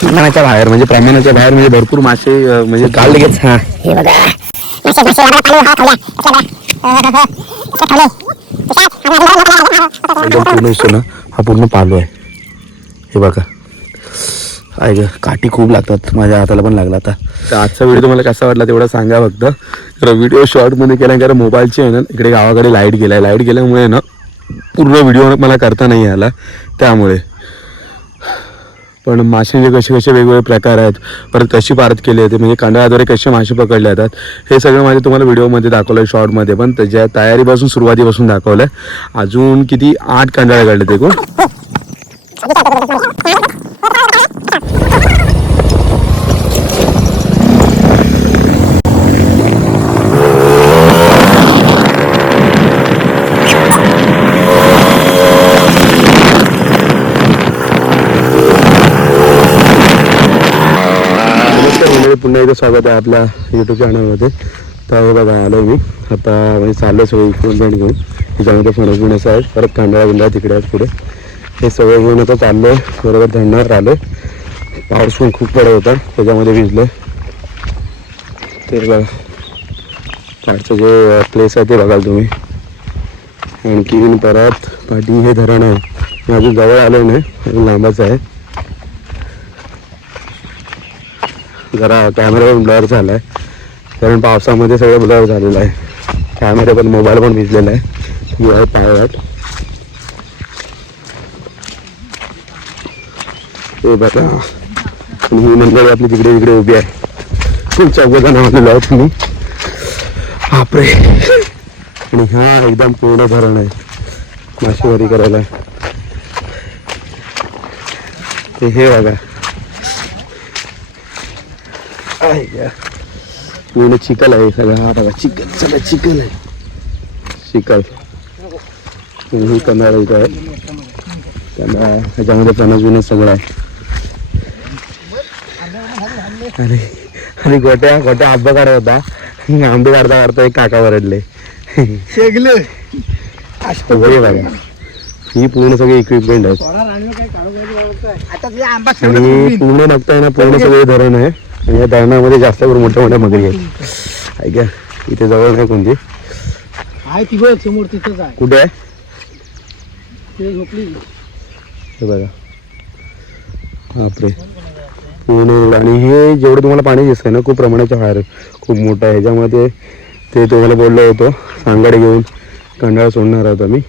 प्रमाणाच्या बाहेर म्हणजे भरपूर मासे म्हणजे काल लगेच. हा हे बघा एकदम पूर्ण दिसतो ना, हा पूर्ण पालो आहे. हे बघा काठी खूप लागतात, माझ्या हाताला पण लागला आता. तर आजचा व्हिडिओ तुम्हाला कसा वाटला तेवढा सांगा फक्त. तर व्हिडिओ शॉर्टमध्ये केला कारण मोबाईलची आहे ना इकडे गावाकडे लाईट गेल्यामुळे ना पूर्ण व्हिडिओ मला करता नाही आला त्यामुळे. पण माशांचे कसे वेगवेगळे प्रकार आहेत, परत कशी पारत केली जाते म्हणजे कांडळाद्वारे कसे मासे पकडले जातात हे सगळं माझे तुम्हाला व्हिडिओमध्ये दाखवलं आहे शॉर्टमध्ये. पण त्याच्या तयारीपासून सुरुवातीपासून दाखवलं आहे. अजून किती 8 कांडळा काढले ते कोण. पुन्हा एकदा स्वागत आहे आपल्या यूट्यूब चॅनलमध्ये. तर हे बघा आलो मी आता म्हणजे चाललो सगळं इकडून बँड घेऊन. त्याच्यामध्ये फणस आहेत, परत कांदळा तिकडे आहेत पुढे. हे सगळं घेऊन आता चाललो आहे. बरोबर धरणावर आलो. पाऊस पण खूप पडत होता त्याच्यामध्ये भिजलो. ते बघा पाठचं जे प्लेस आहे ते बघाल तुम्ही. आणखी परत पाठी हे धरण आहे. अजून जवळ आलो नाही, अजून लांबच आहे. जरा कॅमेरा पण ब्लर झाला आहे कारण पावसामध्ये सगळं ब्लर झालेलं आहे. कॅमेरा पण मोबाईल पण भिजलेला आहे. ही आहे पायवाट. हे बघा ही मंडळी आपली तिकडे उभी आहे. खूप चौघजण आलेलो आहोत तुम्ही. बापरे. आणि हा एकदम पूर्ण धरण आहे मासेमारी करायला. हे बघा पूर्ण चिखल आहे सगळं. हा बघा चिखल सगळं चिखल आहे. चिखल ही कंदार इथं आहे. कंदार ह्याच्यामध्ये फणस सगळं आहे. आणि गोट्या आंबा काढत होता. आंबे काढता एक काका वरडले. बघा ही पूर्ण सगळी इक्विपमेंट आहे. आणि पूर्ण बघताय ना पूर्ण सगळे धरण आहे. आणि या धरणामध्ये जास्त करून मोठ्या मगरी आहेत. ऐका इथे जवळ नाही कोणती कुठे आहे हे बघा. बापरे पूर्ण. आणि हे जेवढं तुम्हाला पाणी दिसतंय ना खूप प्रमाणाच्या बाहेर खूप मोठं आहे. ह्याच्यामध्ये ते तुम्हाला बोललो होतो सांगाडे घेऊन कांडाळा सोडणार आहोत आम्ही.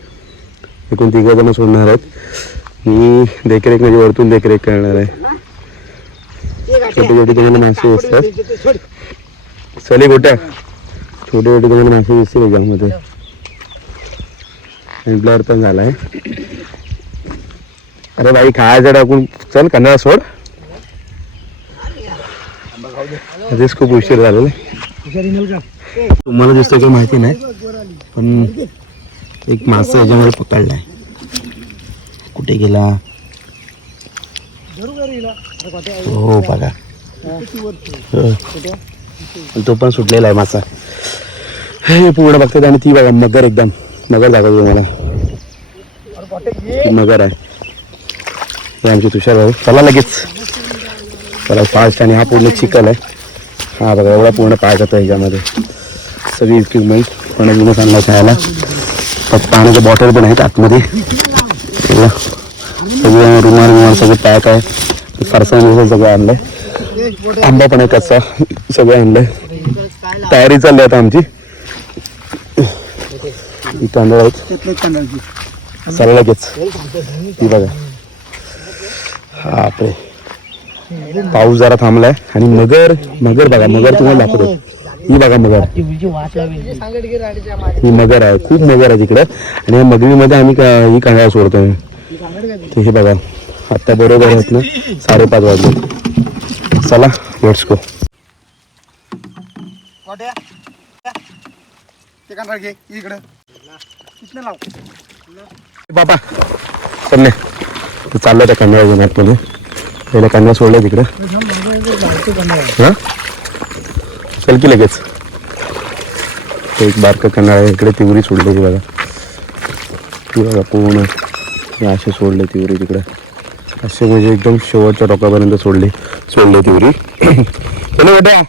एकूण 3 जण सोडणार आहेत. मी देखरेख म्हणजे वरतून देखरेख करणार आहे. छोटे तुम्हाला मासे दिसतात. चले गोट्या छोटे तुम्हाला मासे दिसतील याच्यामध्ये. ब्लर पण झालाय. अरे बाई खायचं टाकून चल कांदळा सोड. आधीच खूप उशीर झालेला. तुम्हाला दिसतो की माहिती नाही पण एक मासा याच्यामध्ये पकडलाय. कुठे गेला हो बघा. तो पण सुटलेला आहे मासा. हे पूर्ण बघतात. आणि ती बघा मगर एकदम मगर दाखवतो तुम्हाला. मगर आहे. हे आमचे तुषार भाऊ. चला लगेच चला फास्ट. आणि हा पूर्ण चिखल आहे. हा बघा एवढा पूर्ण पाय जातो ह्याच्यामध्ये. सगळी इक्विपमेंट फणस आणला खायला. पाण्याच्या बॉटल पण आहेत आतमध्ये. सगळं रुमाल सगळं पॅक आहे. फरसाण सगळं आणलंय. आंबा पण आहे कच्चा सगळं आणलंय. तयारी चालली आता आमची. तांदूळ आहेत चला लगेच. ती बघा बापरे पाऊस जरा थांबलाय. आणि मगर बघा मगर तुम्हाला दाखवतो. ही बघा मगर. ही मगर आहे. खूप मगर आहे तिकडे. आणि या मगरीमध्ये आम्ही ही कांदळा सोडतोय. हे बघा आता बरोबर आहेत ना 5:30 वाजले. चला लेट्स गो. बाबा चल नाही चाललं त्या कांदळा घेऊन आतमध्ये. पहिला कांदळा सोडला तिकडे. हा चल की लगेच. एक बारका कांदळा आहे इकडे. तिवरी सोडली बघा. ती बघा पूर्ण हे असे सोडले तिवरी तिकडे, असे म्हणजे एकदम शेवटच्या टोकापर्यंत सोडले तिवरी. चलो बेटा,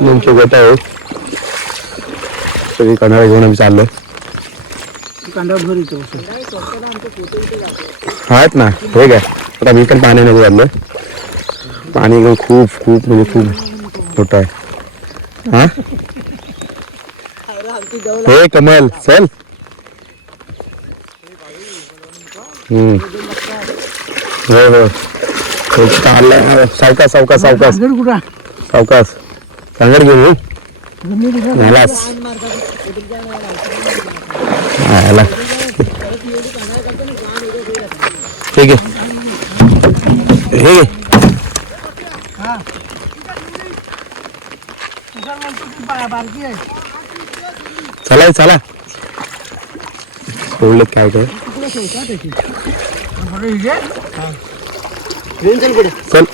नेमके बेटा आहे सगळी कंडाळा घेऊन आम्ही चाललोय. आहेत ना, हे काय आता मी पण पाण्यामध्ये चाललोय. पाणी एकदम खूप खूप म्हणजे खूप मोठं आहे. हा हे कमल चल. हो हो चाललंय. सावकाश सावकाश सावकाश सावकाश सांगड घेऊ मलाच ठीक आहे. हे चला चला सोडले काय काय चल.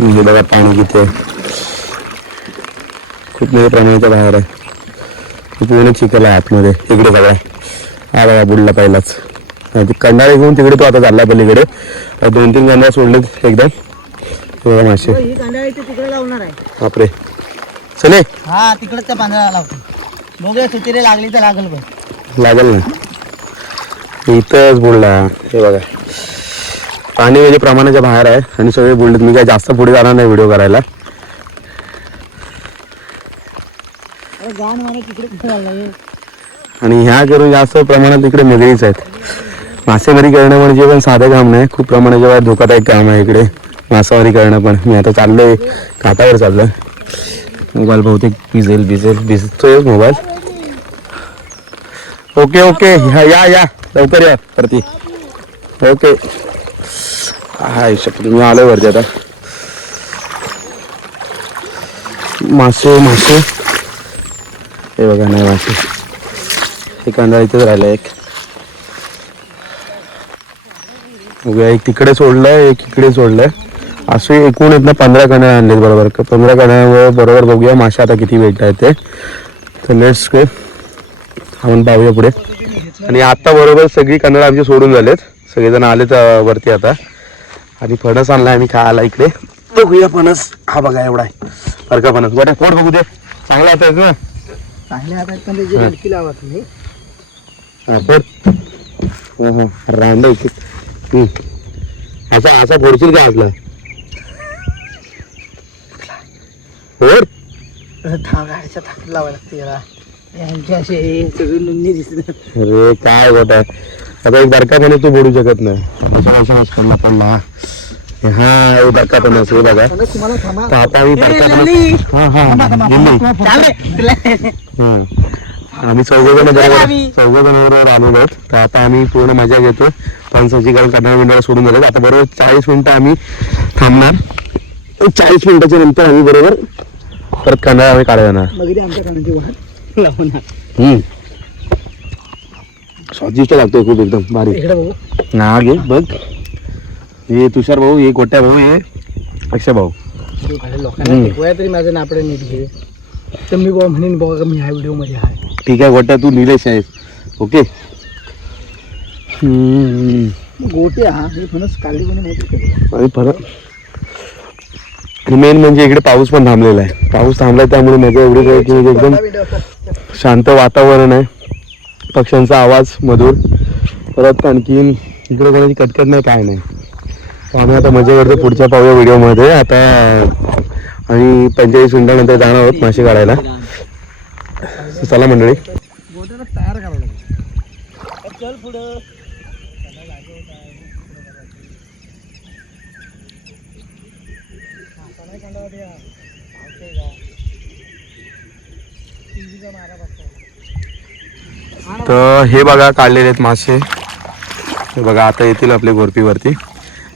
हे बघा पाणी किती आहे, खूप मोठ्या प्रमाणाच्या बाहेर आहे. पूर्ण चिखल आहे आतमध्ये इकडे सगळा. हा बघा बुडला पहिलाच. कंडाळे घेऊन तिकडे तो आता चालला पलीकडे. 2-3 कंडाळे सोडलेत एकदम. बघा मासे बापरे. चले हा तिकडे त्या पांढऱ्याला लावतो. बघूया सुतिरे लागली तर लागल बघ. लागल ना, इथंच बुडला. हे बघा पाणी म्हणजे प्रमाणाच्या बाहेर आहे आणि सगळे बुडलेत. मी काय जास्त पुढे जाणार नाही व्हिडिओ करायला. आणि ह्या करून जास्त प्रमाणात इकडे मगरीच आहेत. मासेमारी करणं म्हणजे पण साधं काम नाही, खूप प्रमाणाच्या बाहेर धोकादायक काम आहे इकडे मासेमारी करणं पण. मी आता चाललोय काठावर चाललोय. मोबाईल बहुतेक भिजतोय मोबाईल. ओके ओके या या लवकर या वरती. ओके हाय शक्य मी आलोय वरती आता. मासे मासे हे बघा नाही मासे. हे कांदा इथेच राहिला एक. बघूया एक तिकडे सोडलंय एक इकडे सोडलंय. असे एकूण आहेत ना 15 कण्या आणलेत बरोबर. 15 कण्यावर बरोबर बघूया मासे आता किती भेटत आहेत ते. तर लेट्स गो आपण पाहूया पुढे. आणि आता बरोबर सगळी कन्नड आमची सोडून झालेत. सगळेजण आलेत वरती आता. आणि फणस आणलाय आम्ही खायला इकडे. बघूया फणस. हा बघा एवढा आहे बरं का फणस. बरं पोट बघू दे. चांगला आता ना, चांगले हातात पण त्याची लडकी लावा तुम्ही. हा पोट रांडा इथे. असा असा फोडशील का असला पोट. गाडीच्या थाकत लावायला लागते याला. यांची असे सगळी नोंदणी दिसत. अरे काय गोट आहे. आता एक बारका फणस तू बोलू शकत नाही. पडला पडला. हा बारका फणस हे बघा. तर आता आम्ही बारका फणस हा आम्ही चौघजण बरोबर आलेलो आहोत. तर आता आम्ही पूर्ण मजा घेतो. फणसाची कारण कन्नड बिंडाला सोडून झाले. आता बरोबर 40 मिनिटं आम्ही थांबणार. 40 मिनिटाच्या नंतर आम्ही बरोबर परत कन्नड आम्ही काढा जाणार. स्वादिष्ट लागतोय खूप एकदम भारी. ना घे बघ. हे तुषार भाऊ, हे गोट्या भाऊ, हे अक्षय भाऊ. लोकांना तरी माझं नापडे नीट घे. तर मी बाबा म्हणेन बाबा मी ह्या व्हिडिओ मध्ये आहे. ठीक आहे गोट्या तू निलेश आहेस. ओके गोटे हा हे फणस काढली कोणी माहिती. आणि परत मेन म्हणजे इकडे पाऊस पण थांबलेला आहे. पाऊस थांबलाय त्यामुळे मजा एवढीच आहे की म्हणजे एकदम शांत वातावरण आहे. पक्ष्यांचा आवाज मधुर. परत आणखीन इकडे कोणाची कटकट नाही काय नाही. आम्ही आता मजा करतो. पुढच्या पाहूया व्हिडिओमध्ये. आता आणि 45 मिनिटानंतर जाणार आहोत मासे काढायला. चला मंडळी. तयार करावं लागेल. चल पुढं. तर हे बघा काढलेले आहेत मासे. हे बघा आता येतील आपल्या गोरपीवरती.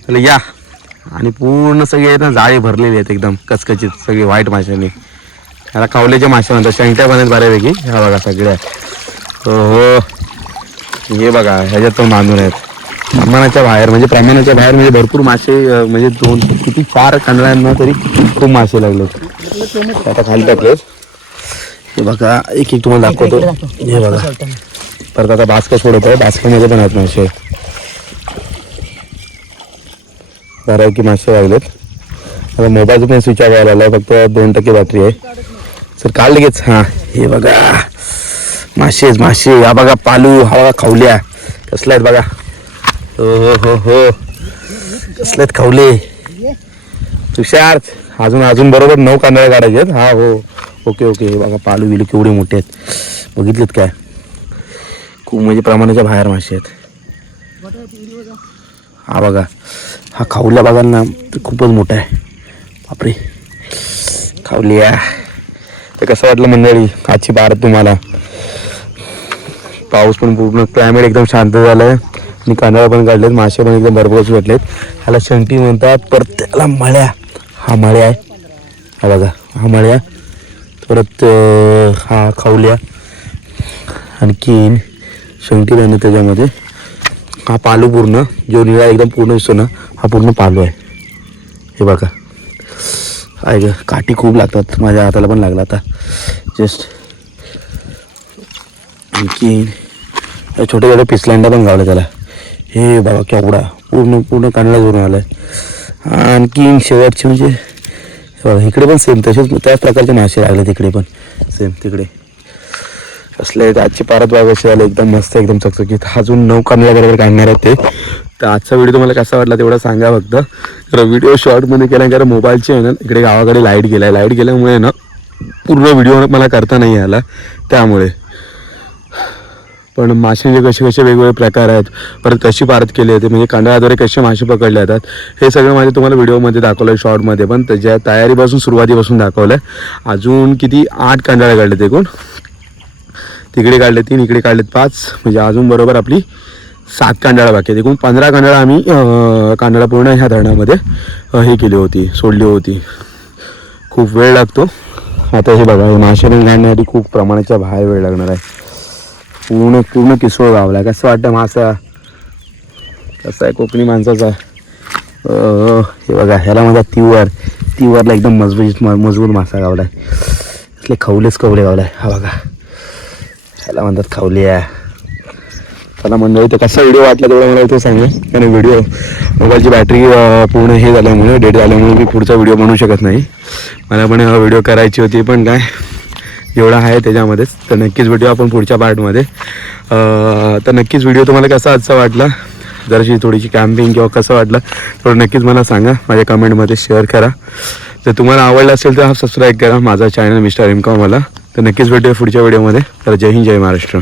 चला या. आणि पूर्ण सगळे आहेत ना जाळी भरलेली आहेत एकदम कचकचीत सगळी व्हाईट माशांनी. याला कावल्याचे मासे म्हणतात. शेंगट्या पण आहेत बऱ्यापैकी. ह्या बघा सगळ्या. हो हे बघा ह्याच्यात पण बांधून आहेत. प्रमाणाच्या बाहेर म्हणजे भरपूर मासे. म्हणजे 4 कांदळ्यांना तरी खूप मासे लागले. आता खाली टाकले. हे बघा एक एक तुम्हाला दाखवतो. हे बघा परत आता बास्का सोडत आहे, बास्कामध्ये पण आहेत मासे. बरं की मासे लागलेत. आता मोबाईलचं पण स्विच ऑफ व्हायला आला, फक्त 2% बॅटरी आहे. सर काल लगेच. हां हे बघा मासेच मासे. हा बघा पालू, हा बघा खवल्या कसल्या आहेत बघा. हो हो हो कसले आहेत खवले. तुषार अजून बरोबर 9 कांदळ्या काढायचे आहेत. हा हो ओके ओके. हे बघा पालू बिलू केवढे मोठे आहेत बघितलेत काय. खूप म्हणजे प्रमाणाच्या बाहेर मासे आहेत. हा बघा हा खावल्या बघा ना, खूपच मोठा आहे. बापरे खावल्या. तर कसं वाटलं मंडळी आजची बारात तुम्हाला. पाऊस पण पूर्ण, क्लायमेट एकदम शांत झालं आहे आणि कांदळा पण काढलेत, मासे पण एकदम भरपूर भेटलेत. ह्याला शंटी म्हणतात, परत त्याला मळ्या. हा मळ्या आहे, हा बघा हा मळ्या. परत हा खावल्या, आणखीन शंटी राहणं त्याच्यामध्ये. हा पालू पूर्ण, जो निळा एकदम पूर्ण दिसतो ना, हा पूर्ण पालू आहे. हे बघा काय ग, काठी खूप लागतात, माझ्या हाताला पण लागला आता जस्ट. आणखीन छोटे छोटे पिसलांडा पण गावले त्याला. हे बाबा केवढा पूर्ण कांदळा धरून आला आहे. आणखीन शेवटचे म्हणजे इकडे पण सेम तसेच त्याच प्रकारचे मासे लागले. तिकडे पण सेम तिकडे असले. आजची पारत बाग असे झाले एकदम मस्त, एकदम चकचकीत. अजून 9 कांदळ्या बरोबर काढणार आहेत ते. तर आजचा व्हिडिओ तुम्हाला कसा वाटला तेवढा सांगा फक्त. तर व्हिडिओ शॉर्टमध्ये केला कारण मोबाईलची आहे ना इकडे गावाकडे लाईट गेल्यामुळे ना पूर्ण व्हिडिओ मला करता नाही आला त्यामुळे. पण माशांचे कसे वेगवेगळे प्रकार आहेत, परत कशी पारत केली जाते, म्हणजे कांदळाद्वारे कसे मासे पकडले जातात, हे सगळं माझे तुम्हाला व्हिडिओमध्ये दाखवलं आहे शॉर्टमध्ये. पण त्याच्या तयारीपासून सुरुवातीपासून दाखवलं आहे. अजून किती 8 कांदळ्या काढलेत एकूण. तिकडे काढले 3, इकडे काढलेत 5, म्हणजे अजून बरोबर आपली 7 कांदळा बाकी आहेत. एकूण 15 कांदळा आम्ही कांदळा पूर्ण ह्या धरणामध्ये हे केली होती, सोडली होती. खूप वेळ लागतो. आता हे बघा मासे पण काढण्यासाठी खूप प्रमाणाच्या बाहेर वेळ लागणार आहे. पूर्ण किसोळ गावला. कसं वाटतं मासा कसा आहे कोकणी माणसाचा. हे बघा ह्याला माझा तिवरला एकदम मजबूत मासा गावला आहे. असले खवले गावला आहे. हा बघा ह्याला म्हणतात खवल्या. त्याला मंडळी तर कसा व्हिडिओ वाटला तेवढा मला इथे सांगा. कारण व्हिडिओ मोबाईलची बॅटरी पूर्ण हे झाल्यामुळे डेट झाल्यामुळे मी पुढचा व्हिडिओ बनवू शकत नाही. मला पण व्हिडिओ करायची होती पण काय एवढा आहे त्याच्यामध्येच. तर नक्कीच व्हिडिओ आपण पुढच्या पार्टमध्ये. तर नक्कीच व्हिडिओ तुम्हाला कसा आजचा वाटला, जराशी थोडीशी कॅम्पिंग किंवा कसं वाटलं थोडं नक्कीच मला सांगा, माझ्या कमेंटमध्ये शेअर करा. जर तुम्हाला आवडलं असेल तर सबस्क्राईब करा माझा चॅनल मिस्टर एमकॉम मला. तर नक्कीच भेटूया पुढच्या व्हिडिओमध्ये. तर जय हिंद जय महाराष्ट्र.